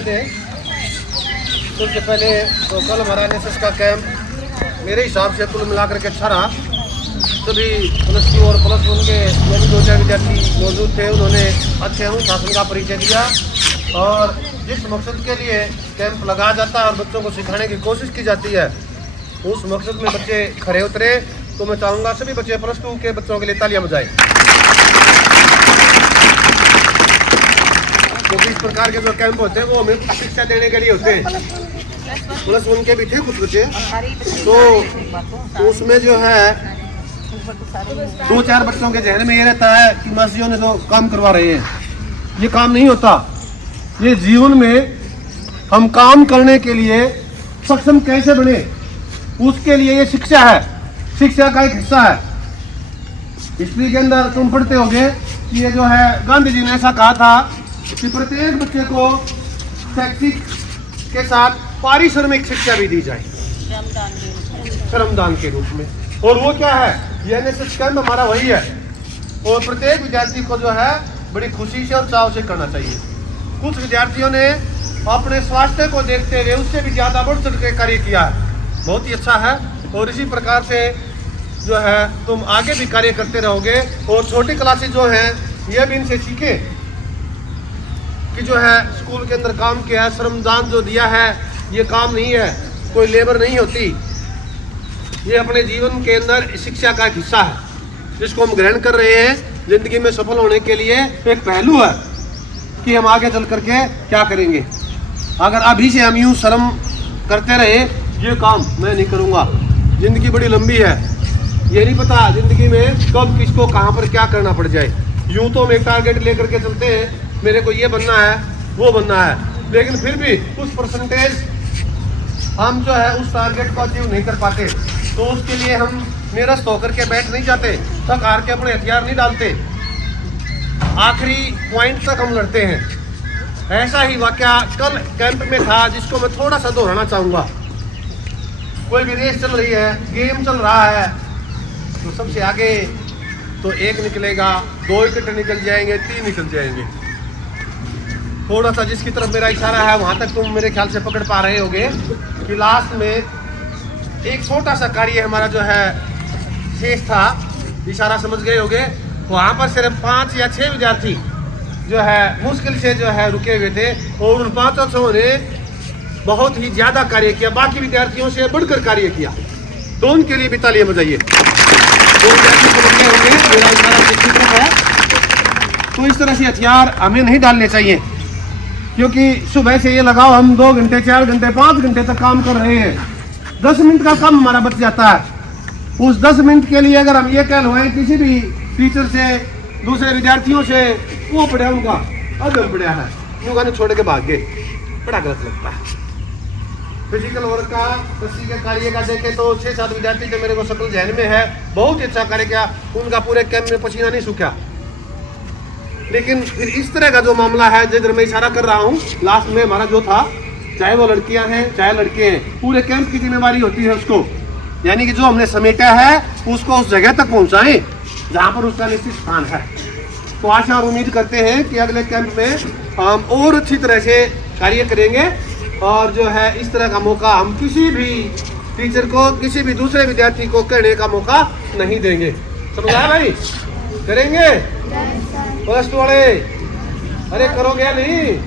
सबसे पहले तो कल हमारा एनएसएस का कैंप मेरे हिसाब से कुल मिलाकर के अच्छा रहा। सभी प्लस टू और प्लस वन के जो भी 2-4 विद्यार्थी मौजूद थे उन्होंने अच्छे अनुशासन का परिचय दिया और जिस मकसद के लिए कैंप लगाया जाता है और बच्चों को सिखाने की कोशिश की जाती है उस मकसद में बच्चे खरे उतरे। तो मैं चाहूँगा सभी बच्चे प्लस टू के बच्चों के लिए तालियां बजाएं, क्योंकि इस प्रकार के जो कैंप होते हैं वो हमें शिक्षा देने के लिए होते हैं। प्लस वन के भी थे कुछ बच्चे, तो उसमें जो है 2-4 बच्चों के जहन में ये रहता है कि मास्टरों ने जो काम करवा रहे हैं ये काम नहीं होता। ये जीवन में हम काम करने के लिए सक्षम कैसे बने उसके लिए ये शिक्षा है, शिक्षा का एक हिस्सा है। हिस्ट्री के अंदर तुम पढ़ते होगे कि ये जो है गांधी जी ने ऐसा कहा था कि प्रत्येक बच्चे को शैक्षिक के साथ पारिश्रमिक शिक्षा भी दी जाए, श्रमदान के रूप में। और वो क्या है, ये एनएसएस कैंप हमारा वही है। और प्रत्येक विद्यार्थी को जो है बड़ी खुशी से और चाव से करना चाहिए। कुछ विद्यार्थियों ने अपने स्वास्थ्य को देखते हुए उससे भी ज़्यादा बढ़ चढ़ के कार्य किया है, बहुत ही अच्छा है। और इसी प्रकार से जो है तुम आगे भी कार्य करते रहोगे। और छोटी क्लासेस जो हैं ये भी इनसे सीखे कि जो है स्कूल के अंदर काम किया है, श्रमदान जो दिया है ये काम नहीं है, कोई लेबर नहीं होती, ये अपने जीवन के अंदर शिक्षा का एक हिस्सा है जिसको हम ग्रहण कर रहे हैं। जिंदगी में सफल होने के लिए एक पहलू है कि हम आगे चल करके क्या करेंगे। अगर अभी से हम यूँ शर्म करते रहे ये काम मैं नहीं करूँगा, जिंदगी बड़ी लंबी है, ये नहीं पता जिंदगी में कब किसको कहाँ पर क्या करना पड़ जाए। यूँ तो हम एक टारगेट लेकर के चलते हैं, मेरे को ये बनना है वो बनना है, लेकिन फिर भी कुछ परसेंटेज हम जो है उस टारगेट को अचीव नहीं कर पाते। तो उसके लिए हम निरस्त होकर के बैठ नहीं जाते, थक हार के अपने हथियार नहीं डालते, आखिरी पॉइंट तक हम लड़ते हैं। ऐसा ही वाकया कल कैंप में था जिसको मैं थोड़ा सा दोहराना चाहूँगा। कोई भी रेस चल रही है, गेम चल रहा है, तो सबसे आगे तो 1 निकलेगा, 2 इकट्ठे निकल जाएंगे, 3 निकल जाएंगे। थोड़ा सा जिसकी तरफ मेरा इशारा है वहाँ तक तुम मेरे ख्याल से पकड़ पा रहे होगे कि लास्ट में एक छोटा सा कार्य हमारा जो है शेष था, इशारा समझ गए होगे। वहाँ पर सिर्फ 5 या 6 विद्यार्थी जो है मुश्किल से जो है रुके हुए थे और उन 5 ने बहुत ही ज़्यादा कार्य किया, बाकी विद्यार्थियों से बढ़कर कार्य किया। तो उनके लिए भी तालियां बजाइए। तो विद्यार्थी समझ गए होंगे मेरा इशारा किसकी तरफ है। तो इस तरह से हथियार हमें नहीं डालने चाहिए, क्योंकि सुबह से ये लगाओ हम 2 घंटे 4 घंटे 5 घंटे तक काम कर रहे हैं, 10 मिनट का काम हमारा बच जाता है। उस 10 मिनट के लिए अगर हम ये कहलवाएं किसी भी टीचर से, दूसरे विद्यार्थियों से, वो पढ़ा उनका अदम पढ़ा है, उन्होंने छोड़ के भाग गए, बड़ा गलत लगता है। फिजिकल वर्क का कृषि के कार्य का देखे तो 6-7 विद्यार्थी जो मेरे को सकल जहन में है बहुत ही अच्छा कार्य किया, उनका पूरे कैंप में पसीना नहीं सूखा। लेकिन फिर इस तरह का जो मामला है जिधर मैं इशारा कर रहा हूँ, लास्ट में हमारा जो था, चाहे वो लड़कियां हैं चाहे लड़के हैं, पूरे कैंप की जिम्मेवारी होती है उसको, यानी कि जो हमने समेटा है उसको उस जगह तक पहुँचाएं जहाँ पर उसका निश्चित स्थान है। तो आशा और उम्मीद करते हैं कि अगले कैंप में हम और अच्छी तरह से कार्य करेंगे और जो है इस तरह का मौका हम किसी भी टीचर को, किसी भी दूसरे विद्यार्थी को करने का मौका नहीं देंगे। समझ आया भाई? करेंगे प्लस टू वाले? अरे करोगे या नहीं?